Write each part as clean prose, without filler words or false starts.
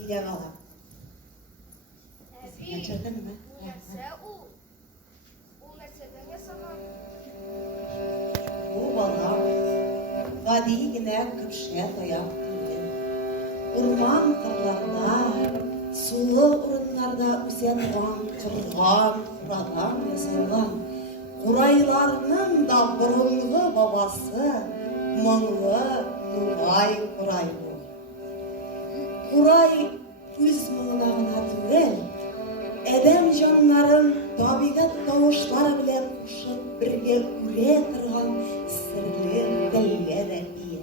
дигән ала. Ачырдыңмы? Ул нәрсәдән ясаган? Бу бала гади генә көпшә таяк түгел. Урман кырларда, сулы урыннарда үсә торган кырган ясалган. Курайларның да борынгы бабасы моңлы Нурай Курай бу. Курай үз моңына гына түгел, әдәм җаннарын табигать тавышлары белән кушып бергә күрә торган серле телгә дә ия.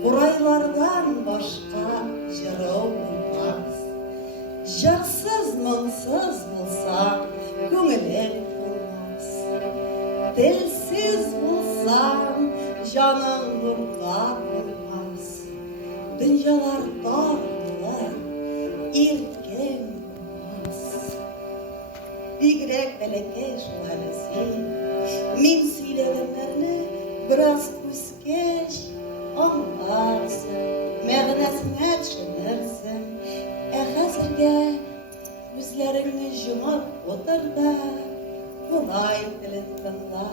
Курайлардан башка җырау булмас. Җырсыз, моңсыз булса, күңелең булмас. Телсез булсаң, җаның нурга булмас. Дөньялар тарлы, иркен булмас. Бигрәк бәләкәй шул әле син. Мин сөйләгәннәрне бераз күскәч аңларсың, мәгънәсенә төшенерсең. Ә хәзергә күзләреңне йомып утыр да, Курай телен тыңла.